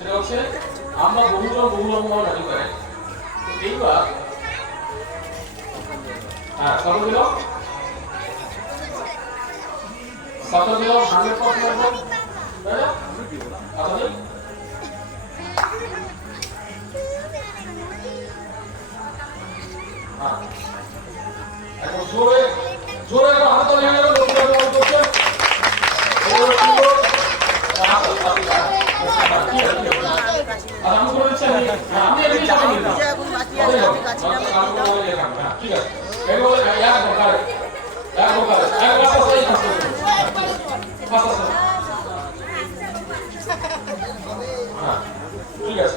সেটা হচ্ছে আমরা বহুজন বহুরকমভাবে ব্যাটিং করি। এইবার হ্যাঁ কত দিল 100% তাই না? আচ্ছা এখন জোরে জোরে হাত তালি হয়ে গেল আমি করে দিচ্ছি আমি এমনি টাকা নিই না ঠিক আছে এগুলো এক বকারে ঠিক আছে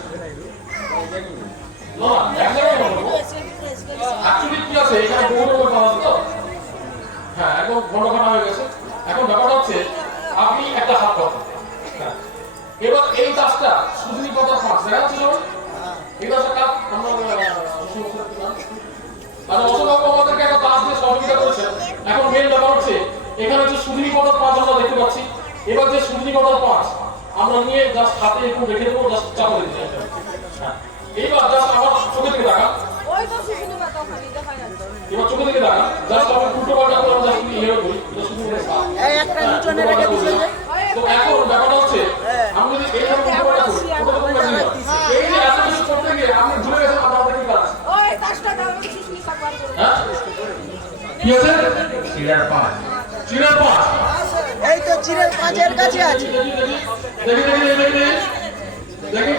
না এক জায়গায় বলবো অ্যাকচুয়ালি কি আছে এখানে বহু রকম কথা আছে তো হ্যাঁ একদম ঘন ঘন হয়ে গেছে। এখন ব্যাপারটা হচ্ছে আপনি একটা হাত পাবেন এবার এই কাজটা সুজনি কথা পাঁচ দেখা যাচ্ছে সবাই এই কাজটা কাজ আমরা অশোকবাবু আমাদেরকে একটা কাজ দিয়ে সহযোগিতা করেছেন। এখন মেন ব্যাপার হচ্ছে এখানে হচ্ছে সুজনি কথার পাঁচ আমরা দেখতে পাচ্ছি। এবার যে সুজনি কথার পাঁচ আমরা নিয়ে জাস্ট হাতে একটু রেখে দেবো জাস্ট চাপা দিতে হ্যাঁ এইবার জাস্ট আমার চোখে থেকে দেখা এবার চোখে থেকে দেখা জাস্ট আমরা উল্টো পাল্টা করে আমরা জাস্ট ইয়ে করি এটা শুধু এই একটা নিচনে রেখে দিবেন তো এখন ব্যাপারটা হচ্ছে আমি যদি এই রকম উল্টো পাল্টা করি ওটা তো কাজ না এই যে এত কিছু করতে গিয়ে আমি ভুলে গেছি আপনাদের কি কাজ ওই কাজটা দাও আমি শিশনি কাটবার করে হ্যাঁ কি আছে চিরার পাঁচ এই তো চিরের পাঁচের কাছে আছে দেখি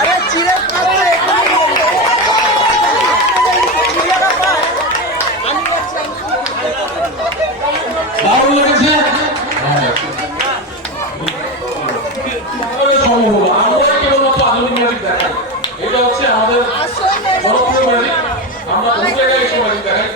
আরে চিরের পাঁচ তো এখানে ভালো লেগেছে আমরা কেবলমাত্র আধুনিক ম্যাজিক দেখাই এটা হচ্ছে আমাদের জনপ্রিয় ম্যাজিক আমরা বহু জায়গায় এসে ম্যাজিক দেখাই